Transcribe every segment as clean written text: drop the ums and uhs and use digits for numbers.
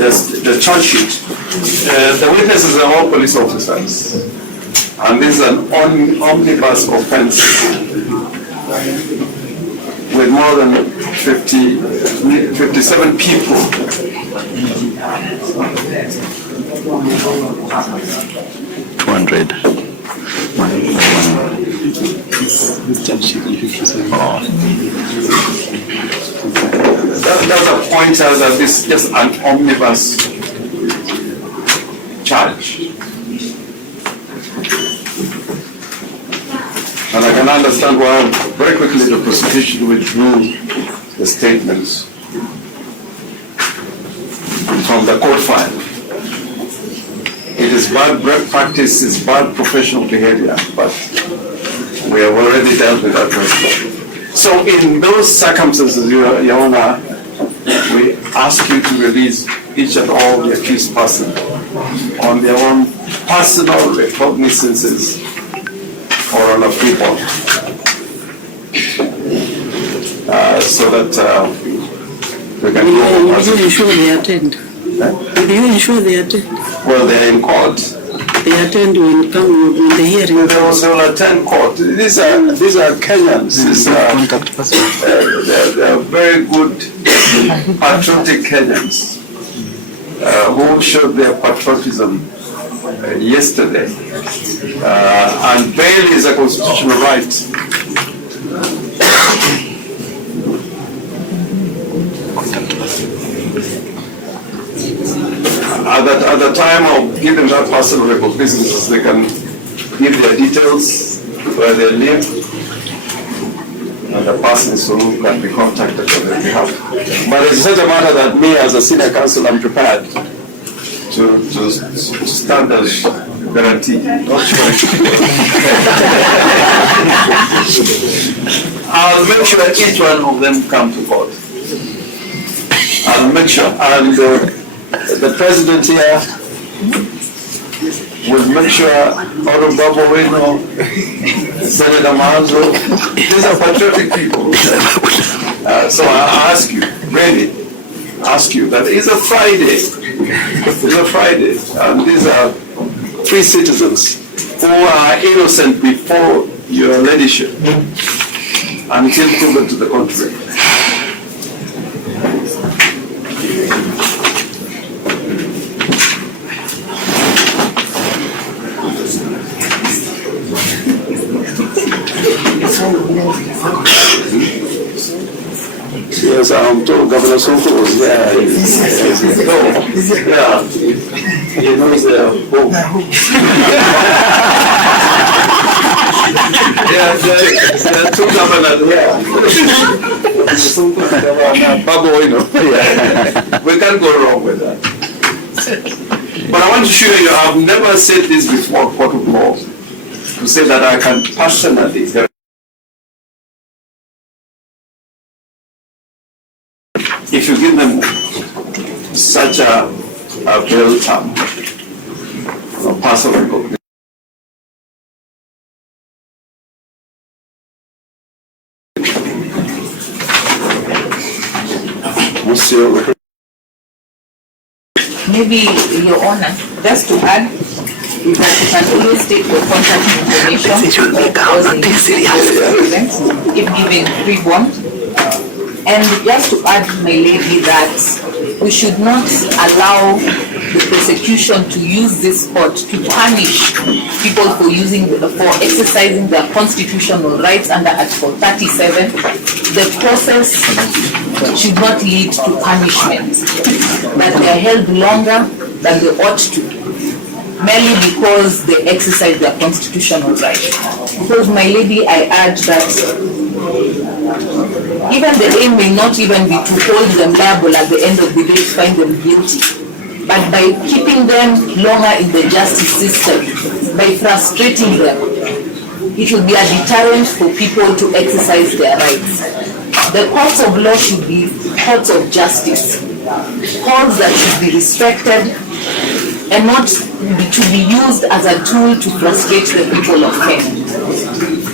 the charge sheet. The witnesses are all police officers, and this is an omnibus offense with more than 57 people. 200. That's a pointer that this is just an omnibus charge. And I can understand why very quickly the prosecution withdrew the statements from the court file. It is bad practice, it's bad professional behavior, but we have already dealt with that question. So in those circumstances, Your Honor, we ask you to release each and all the accused persons on their own personal recognizances or on a free bond, so that we can go. Will you ensure they attend? Will you ensure they attend? Well, they are in court. They attend when the hearing. They will attend court. These are Kenyans. They are very good, patriotic Kenyans who showed their patriotism yesterday. And bail is a constitutional right. At the time of giving that person businesses, they can give their details, where they live, and the persons who can be contacted on their behalf. But it's such a matter that me as a senior counsel, I'm prepared to stand as guarantee. I'll make sure that each one of them come to court. I'll make sure, and the president here will make sure Orengo Babu Owino, Senator Mahanzo, these are patriotic people. So I ask you, really, that it's a Friday. It's a Friday, and these are free citizens who are innocent before your ladyship until proven to the contrary. Yes, I'm told Governor Sonko was there. Yeah, he knows their home. Yeah, there are two governors here. Sonko and Governor Babu Owino. We can't go wrong with that. But I want to show you, I've never said this before court of law, to say that I can personally. If you give them such a bail term, personal recognition. Monsieur. Maybe, Your Honor, just to add, is that you can always take the contact information if given free bond. And just to add, my lady, that we should not allow the prosecution to use this court to punish people for exercising their constitutional rights under Article 37. The process should not lead to punishment, that they are held longer than they ought to, merely because they exercise their constitutional rights. Because, my lady, I add that even the aim may not even be to hold them liable at the end of the day to find them guilty, but by keeping them longer in the justice system, by frustrating them, it will be a deterrent for people to exercise their rights. The courts of law should be courts of justice, courts that should be respected and not to be used as a tool to frustrate the people of Kenya.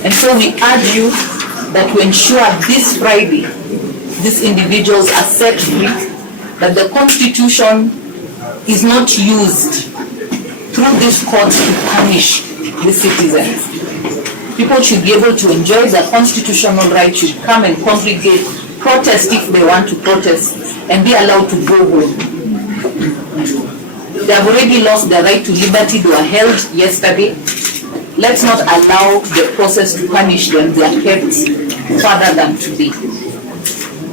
And so we urge you that to ensure this Friday, these individuals are set free, that the Constitution is not used through this court to punish the citizens. People should be able to enjoy their constitutional right, should come and congregate, protest if they want to protest, and be allowed to go home. They have already lost their right to liberty. They were held yesterday. Let's not allow the process to punish them. They are kept further than today.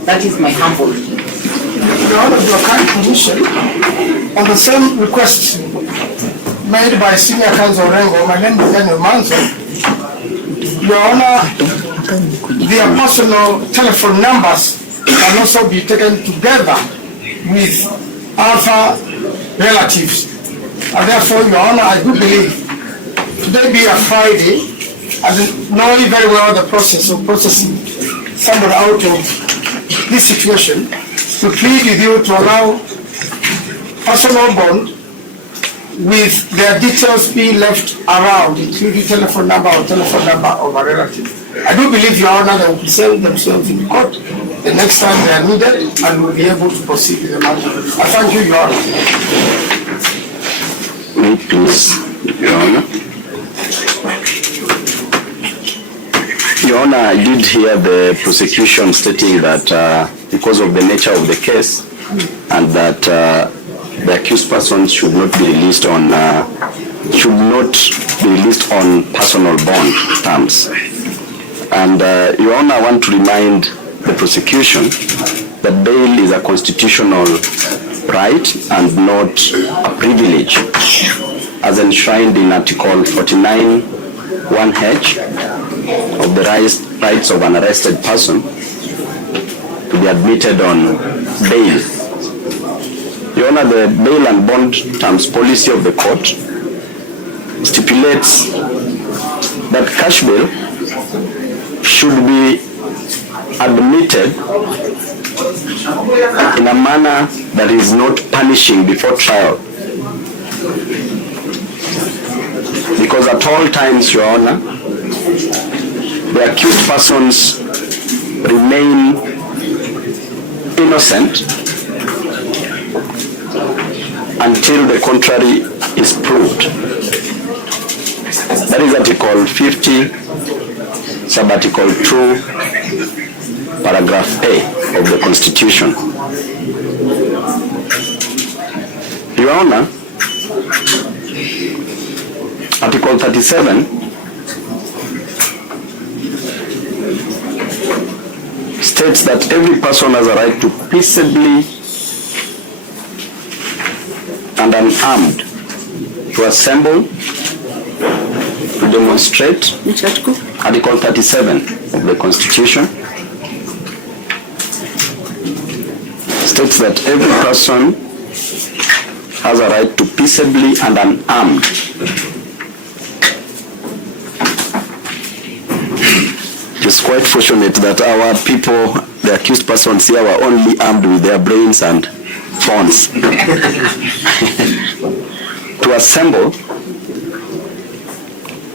That is my humble view. Your Honor, your kind permission, on the same request made by Senior Counsel Orengo, my name is Daniel Manzo. Your Honor, their personal telephone numbers can also be taken together with other relatives. And therefore, Your Honor, I do believe today being a Friday, and knowing very well the process of processing somebody out of this situation, to plead with you to allow personal bond with their details being left around, including telephone number or telephone number of a relative. I do believe, Your Honor, they will present themselves in court the next time they are needed and will be able to proceed with the matter. I thank you, Your Honor. May it please, Your Honor. Your Honor, I did hear the prosecution stating that because of the nature of the case and that the accused person should not be released on personal bond terms. And Your Honor, I want to remind the prosecution that bail is a constitutional right and not a privilege, as enshrined in Article 49 1H of the rights of an arrested person to be admitted on bail. Your Honor, the bail and bond terms policy of the court stipulates that cash bail should be admitted in a manner that is not punishing before trial. Because at all times, Your Honor, the accused persons remain innocent until the contrary is proved. That is Article 50, Sub-Article 2, Paragraph A of the Constitution. Your Honor, Article 37 states that every person has a right to peaceably and unarmed to assemble, to demonstrate. Which article? Article 37 of the Constitution states that every person has a right to peaceably and unarmed It is quite fortunate that our people, the accused persons here, were only armed with their brains and phones. To assemble,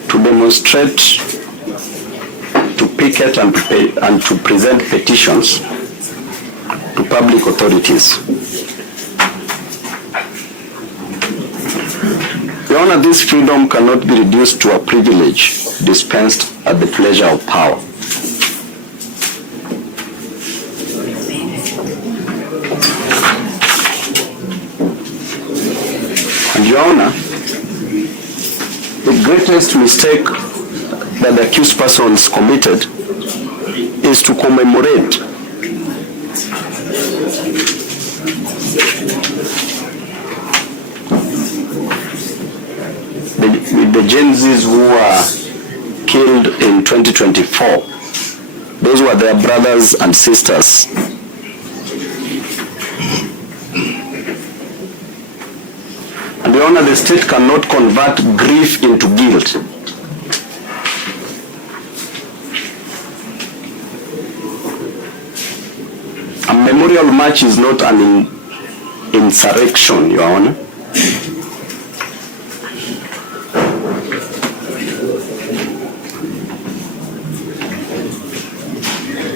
to demonstrate, to picket and to present petitions to public authorities. Your Honor, this freedom cannot be reduced to a privilege dispensed at the pleasure of power. And Your Honor, the greatest mistake that the accused persons committed is to commemorate the Gen Zs who were killed in 2024. Those were their brothers and sisters. And Your Honor, the state cannot convert grief into guilt. A memorial march is not an insurrection, Your Honor.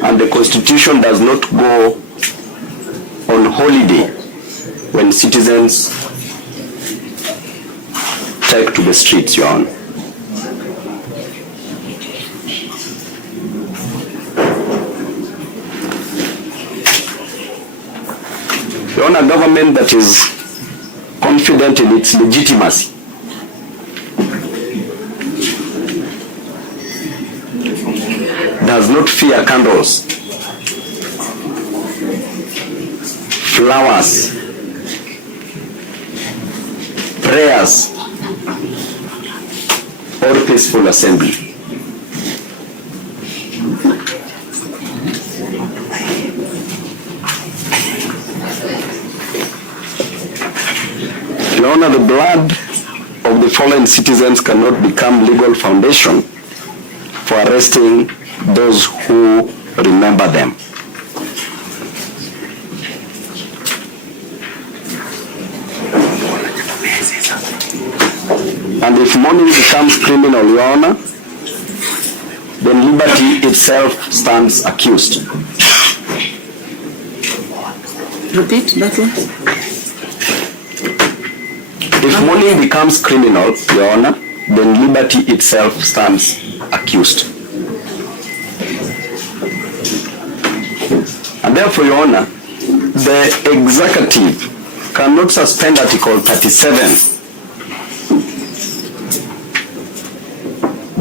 And the Constitution does not go on holiday when citizens take to the streets, Your Honor. Your Honor, a government that is confident in its legitimacy does not fear candles, flowers, prayers, or peaceful assembly. Your Honor, the blood of the fallen citizens cannot become legal foundation for arresting those who remember them. And if mourning becomes criminal, Your Honor, then liberty itself stands accused. Repeat that one. If mourning becomes criminal, Your Honor, then liberty itself stands accused. And therefore, Your Honor, the executive cannot suspend Article 37.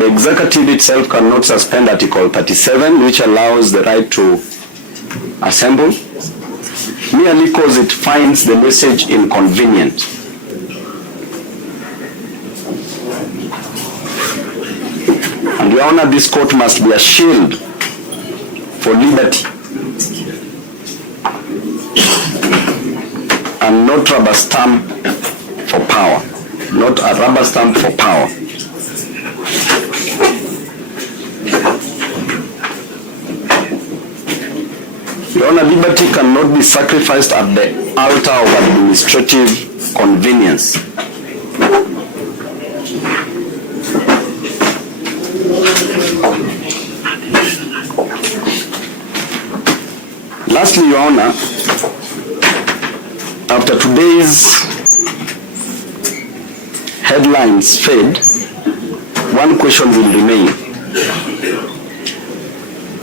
The executive itself cannot suspend Article 37, which allows the right to assemble, merely because it finds the message inconvenient. And Your Honor, this court must be a shield for liberty and not rubber stamp for power, not a rubber stamp for power. Your Honor, liberty cannot be sacrificed at the altar of administrative convenience. Lastly, Your Honor, after today's headlines fade, one question will remain.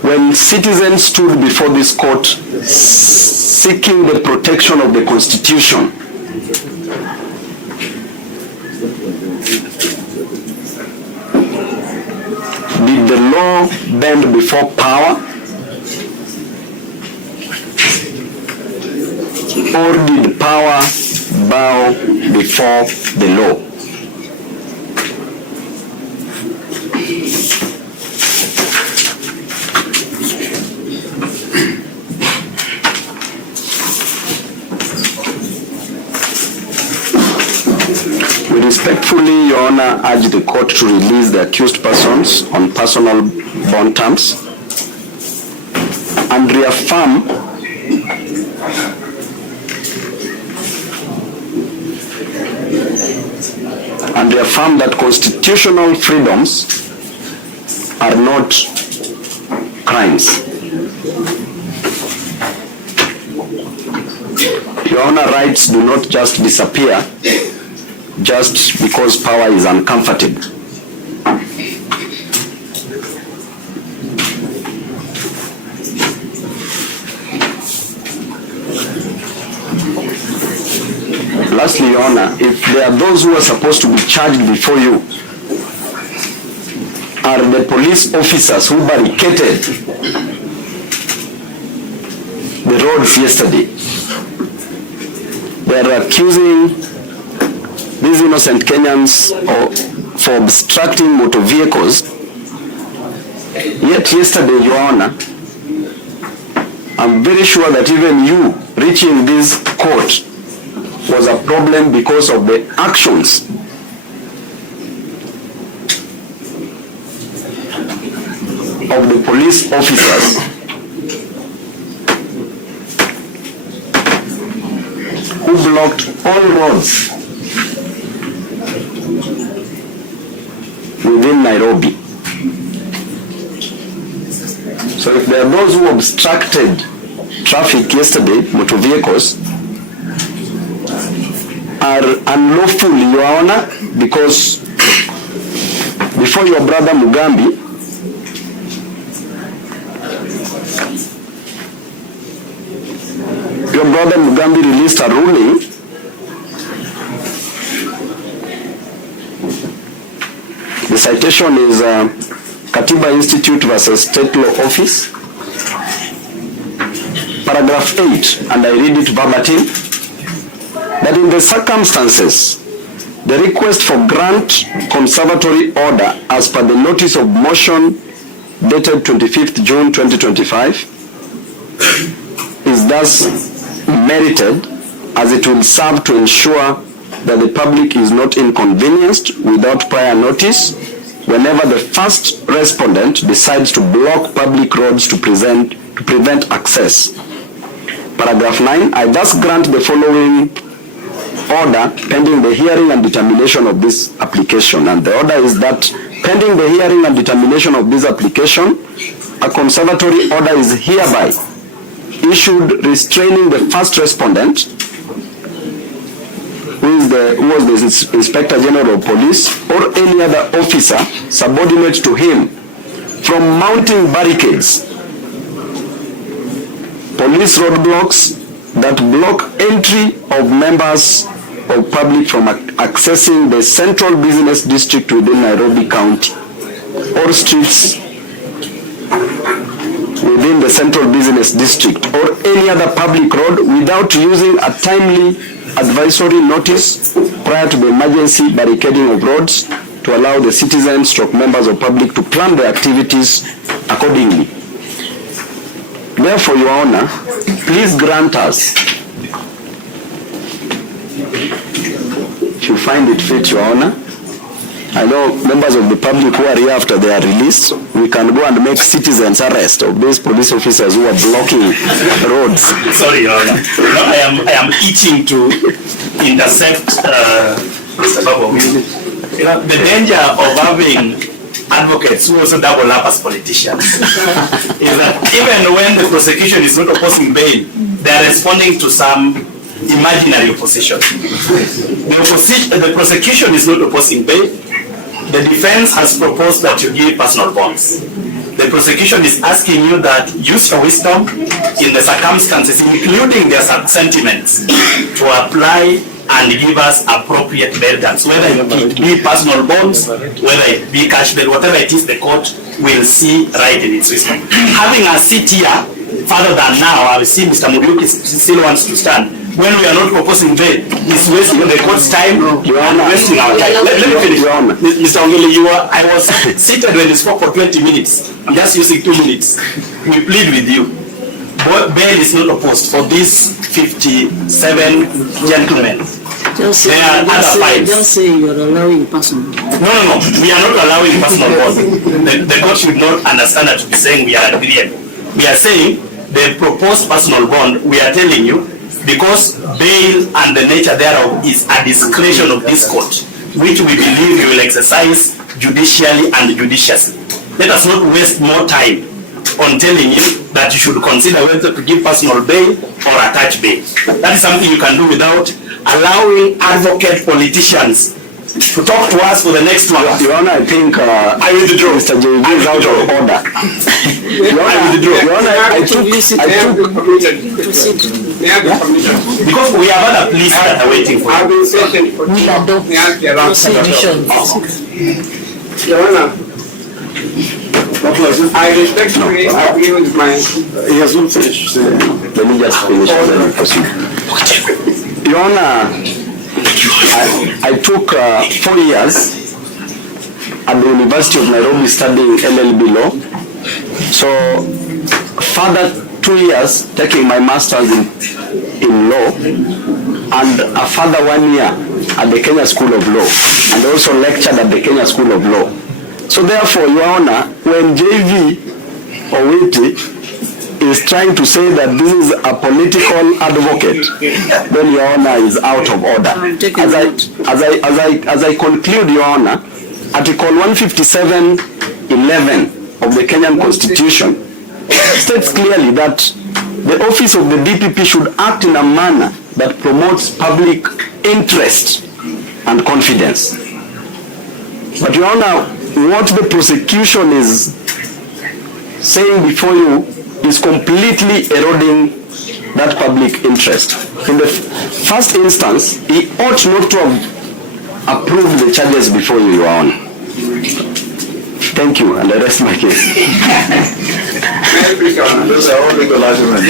When citizens stood before this court seeking the protection of the Constitution, did the law bend before power? Or did power bow before the law? We respectfully, Your Honor, urge the court to release the accused persons on personal bond terms and reaffirm that constitutional freedoms are not crimes. Your Honor, rights do not just disappear just because power is uncomfortable. Lastly, Your Honor, if there are those who are supposed to be charged before you are the police officers who barricaded the roads yesterday, they are accusing these innocent Kenyans for obstructing motor vehicles. Yet yesterday, Your Honor, I'm very sure that even you reaching this court was a problem because of the actions of the police officers who blocked all roads within Nairobi. So if there are those who obstructed traffic yesterday, motor vehicles, are unlawful, Your Honor, because before your brother Mugambi, released a ruling the citation is Katiba Institute versus State Law Office, paragraph 8, and I read it verbatim, that in the circumstances, the request for grant conservatory order as per the notice of motion dated 25th June 2025 is thus merited, as it will serve to ensure that the public is not inconvenienced without prior notice whenever the first respondent decides to block public roads to prevent access. Paragraph 9, I thus grant the following order pending the hearing and determination of this application. And the order is that pending the hearing and determination of this application, a conservatory order is hereby issued restraining the first respondent, who was the Inspector General of Police or any other officer subordinate to him, from mounting barricades, police roadblocks that block entry of members of public from accessing the central business district within Nairobi County, or streets within the central business district, or any other public road without using a timely advisory notice prior to the emergency barricading of roads to allow the citizens / members of public to plan their activities accordingly. Therefore, Your Honor, please grant us, if you find it fit, Your Honor. I know members of the public who are here after they are released, we can go and make citizens arrest of these police officers who are blocking roads. Sorry, Your Honor. No, I am itching to intercept Mr. Babu Owino. You know, the danger of having advocates who also double up as politicians is that even when the prosecution is not opposing bail, they are responding to some imaginary opposition. The prosecution is not opposing bail. The defense has proposed that you give personal bonds. The prosecution is asking you that use your wisdom in the circumstances, including their sentiments, to apply and give us appropriate bail terms, whether it be personal bonds, whether it be cash bail, whatever it is, the court will see right in its wisdom. Having a seat here, further than now, I see Mr. Muriuki still wants to stand. When we are not proposing bail, he's wasting the court's time and wasting our time. Let me finish. Mr. Ongele, I was seated when you spoke for 20 minutes. I'm just using 2 minutes. We plead with you. Bail is not opposed for these 57 gentlemen. There are other files. Just say you're allowing personal. No. We are not allowing personal bond. The court should not understand that to be saying we are agreeable. We are saying the proposed personal bond, we are telling you, because bail and the nature thereof is a discretion of this court, which we believe we will exercise judicially and judiciously. Let us not waste more time on telling you that you should consider whether to give personal bail or attach bail. That is something you can do without allowing advocate politicians to talk to us for the next one. Your Honor, I think I withdraw. Mr. J. is out of order. Your Honor, I withdraw. Your Honor, I took Because we have other police that are waiting for you. We adopt prosecution. Your Honor, I respectfully agree with my... He has not finished. Let me just finish and then proceed. Your Honor, I took 4 years at the University of Nairobi studying LLB law. So, further 2 years taking my master's in law, and a further 1 year at the Kenya School of Law, and also lectured at the Kenya School of Law. So therefore, Your Honor, when JV Owiti is trying to say that this is a political advocate, then Your Honor is out of order. As I conclude, Your Honor, Article 157(11) of the Kenyan Constitution states clearly that the office of the DPP should act in a manner that promotes public interest and confidence. But Your Honor, what the prosecution is saying before you is completely eroding that public interest. In the first instance, he ought not to have approved the charges before you, Your Honor. Thank you, and I rest my case. Those are all legal arguments.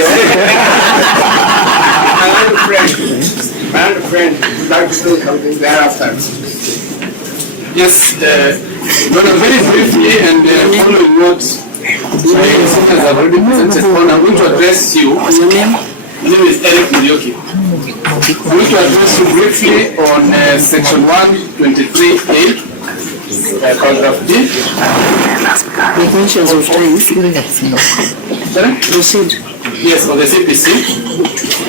My old friend would like to say something thereafter. Yes, very briefly and following what my sisters have already presented on, I'm going to address you. My name is Eric Mulyoki. I'm going to address you briefly on section 123A, paragraph D. The conscience of time. Sorry? Proceed. Yes, on the CPC.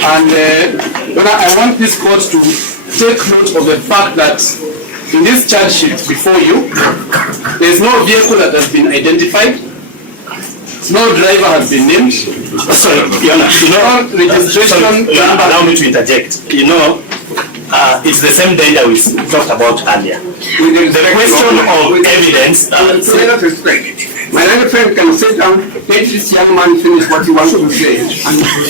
And I want this court to take note of the fact that in this charge sheet before you, there is no vehicle that has been identified, no driver has been named. Sorry, Your Honor, registration number. allow me to interject. It's the same danger we talked about earlier. The question of evidence. My other friend can sit down, let this young man finish what he wants to say.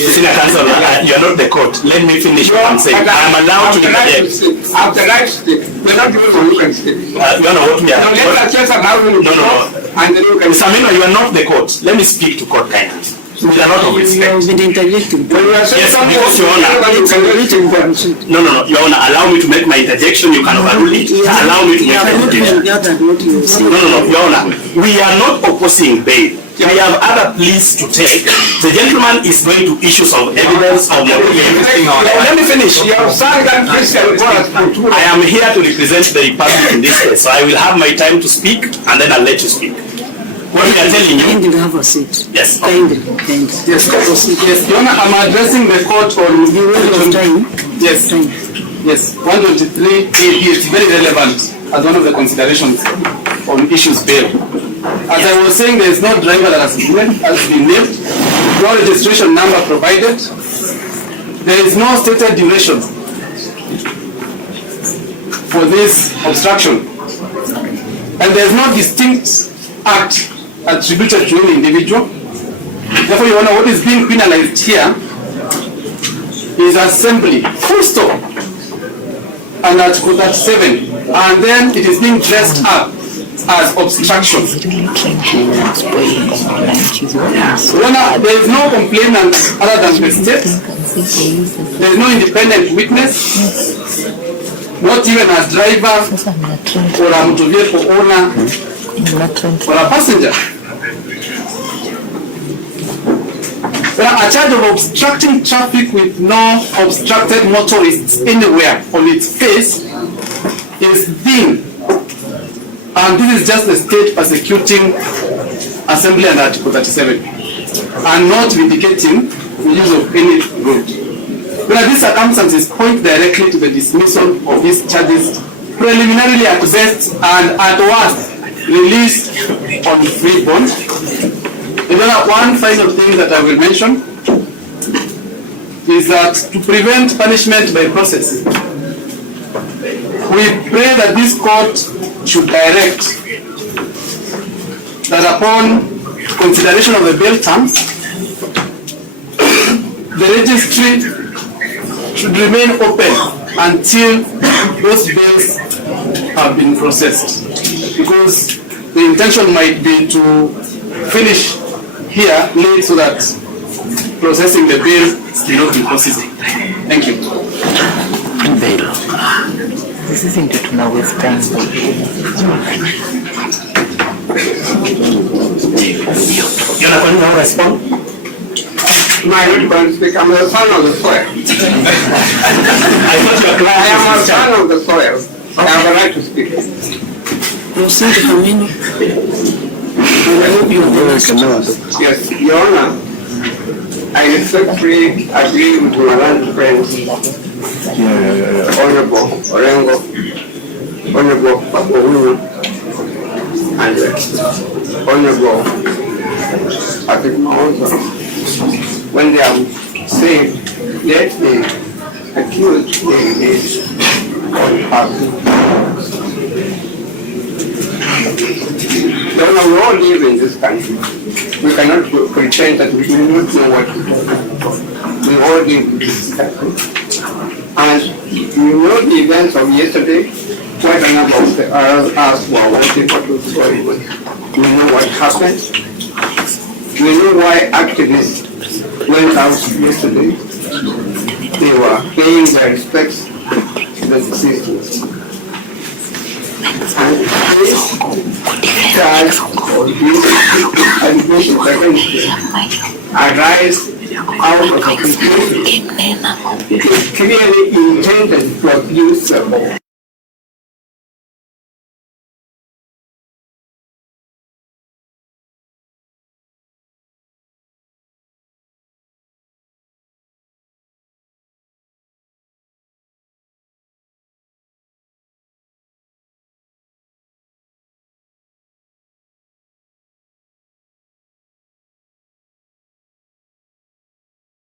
Senior counsel, you are not the court. Let me finish what I'm saying. I am allowed to interject. I have the right to speak. We're not given one you can speak. You are what we are. Now let us just allow you to talk, and then you can Samino, you are not the court. Let me speak to court kindly. With a lot of You respect. have been interjecting. When you are saying Yes, something, because Your Honor, you can Written speak. proceed. No, Your Honor, allow me to make my interjection. You can overrule it. Allow me to You make have my not interjection. even gathered what you say. No, Your Honor. We are not opposing bail. We have other pleas to take. The gentleman is going to issue some evidence of motivation. Let me finish. You have signed that Christian God for 2 I am here to represent the Republic in this case, so I will have my time to speak and then I'll let you speak. What we are telling you. Kindly have a seat. Yes. Kindly. Yes, Your Honor, I'm addressing the court on The rule of time. Yes, Time. yes, 123 is very relevant as one of the considerations on issues bail. As I was saying, there is no driver that has been named, no registration number provided, there is no stated duration for this obstruction, and there is no distinct act attributed to any individual. Therefore, Your Honor, what is being penalized here is assembly, full stop, and Article 37, and then it is being dressed up as obstruction. Your Honor, there is no complainant other than the state. There is no independent witness, not even a driver or a motor vehicle owner or a passenger. A charge of obstructing traffic with no obstructed motorists anywhere on its face is thin, and this is just the state persecuting assembly under Article 37 and not vindicating the use of any road. But these circumstances point directly to the dismissal of these charges preliminarily at best and at worst released on free bond. One final thing that I will mention is that to prevent punishment by process, we pray that this court should direct that upon consideration of the bail terms, the registry should remain open until those bails have been processed, because the intention might be to finish here late so that processing the bail will not be possible. Thank you. This isn't to now waste time. You're not going to respond? My husband speak, I'm a son of the soil. I thought your I am a client son of the soil. I have a right to speak. Proceed, Khaminwa. I hope you are the last. Yes, Your Honor, I respectfully agree with my learned friend, Honorable Orengo, Honorable Babu Owino, and Honorable Patrick Mahonza, when they have said, let the accused is we all live in this country. We cannot pretend that we do not know what to do. We all live in this country. And you know the events of yesterday, quite a number of us were waiting for the story. We know what happened. We know why activists went out yesterday. They were paying their respects to the deceased. And this charge or these allegations against them arise out of a conclusion. It is clearly intended to abuse the law.